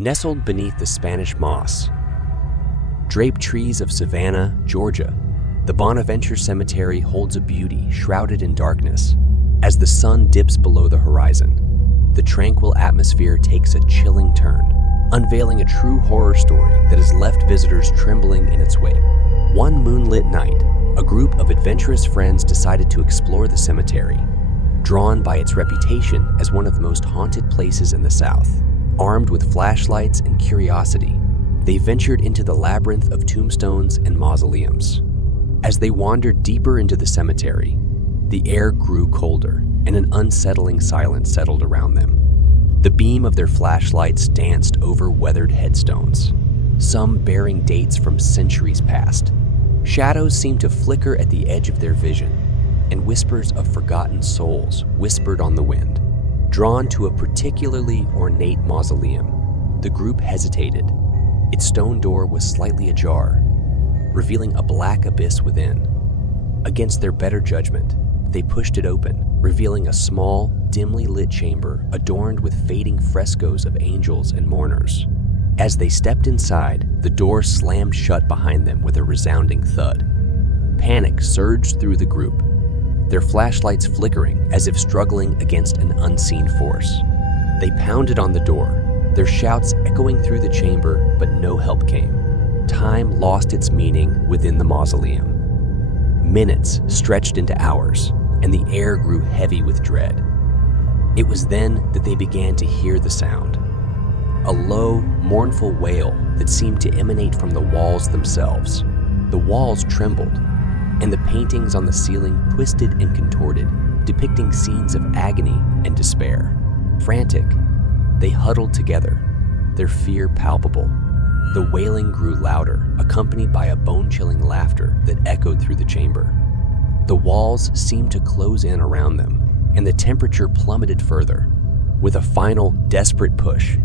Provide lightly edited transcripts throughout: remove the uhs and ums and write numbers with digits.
Nestled beneath the Spanish moss, draped trees of Savannah, Georgia, the Bonaventure Cemetery holds a beauty shrouded in darkness. As the sun dips below the horizon, the tranquil atmosphere takes a chilling turn, unveiling a true horror story that has left visitors trembling in its wake. One moonlit night, a group of adventurous friends decided to explore the cemetery, drawn by its reputation as one of the most haunted places in the South. Armed with flashlights and curiosity, they ventured into the labyrinth of tombstones and mausoleums. As they wandered deeper into the cemetery, the air grew colder and an unsettling silence settled around them. The beam of their flashlights danced over weathered headstones, some bearing dates from centuries past. Shadows seemed to flicker at the edge of their vision, and whispers of forgotten souls whispered on the wind. Drawn to a particularly ornate mausoleum, the group hesitated. Its stone door was slightly ajar, revealing a black abyss within. Against their better judgment, they pushed it open, revealing a small, dimly lit chamber adorned with fading frescoes of angels and mourners. As they stepped inside, the door slammed shut behind them with a resounding thud. Panic surged through the group, their flashlights flickering as if struggling against an unseen force. They pounded on the door, their shouts echoing through the chamber, but no help came. Time lost its meaning within the mausoleum. Minutes stretched into hours, and the air grew heavy with dread. It was then that they began to hear the sound. A low, mournful wail that seemed to emanate from the walls themselves. The walls trembled, and the paintings on the ceiling twisted and contorted, depicting scenes of agony and despair. Frantic, they huddled together, their fear palpable. The wailing grew louder, accompanied by a bone-chilling laughter that echoed through the chamber. The walls seemed to close in around them, and the temperature plummeted further. With a final, desperate push,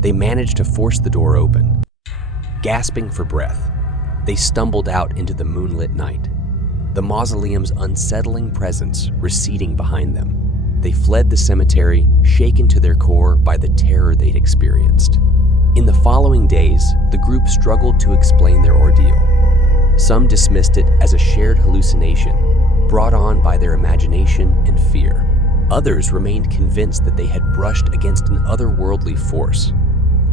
they managed to force the door open. Gasping for breath, they stumbled out into the moonlit night, the mausoleum's unsettling presence receding behind them. They fled the cemetery, shaken to their core by the terror they'd experienced. In the following days, the group struggled to explain their ordeal. Some dismissed it as a shared hallucination, brought on by their imagination and fear. Others remained convinced that they had brushed against an otherworldly force,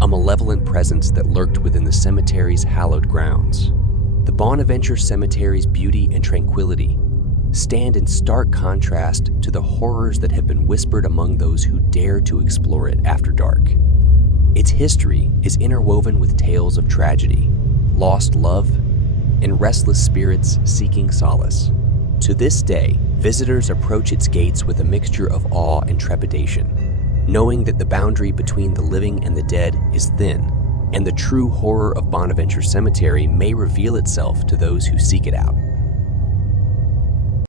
a malevolent presence that lurked within the cemetery's hallowed grounds. The Bonaventure Cemetery's beauty and tranquility stand in stark contrast to the horrors that have been whispered among those who dare to explore it after dark. Its history is interwoven with tales of tragedy, lost love, and restless spirits seeking solace. To this day, visitors approach its gates with a mixture of awe and trepidation, knowing that the boundary between the living and the dead is thin, and the true horror of Bonaventure Cemetery may reveal itself to those who seek it out.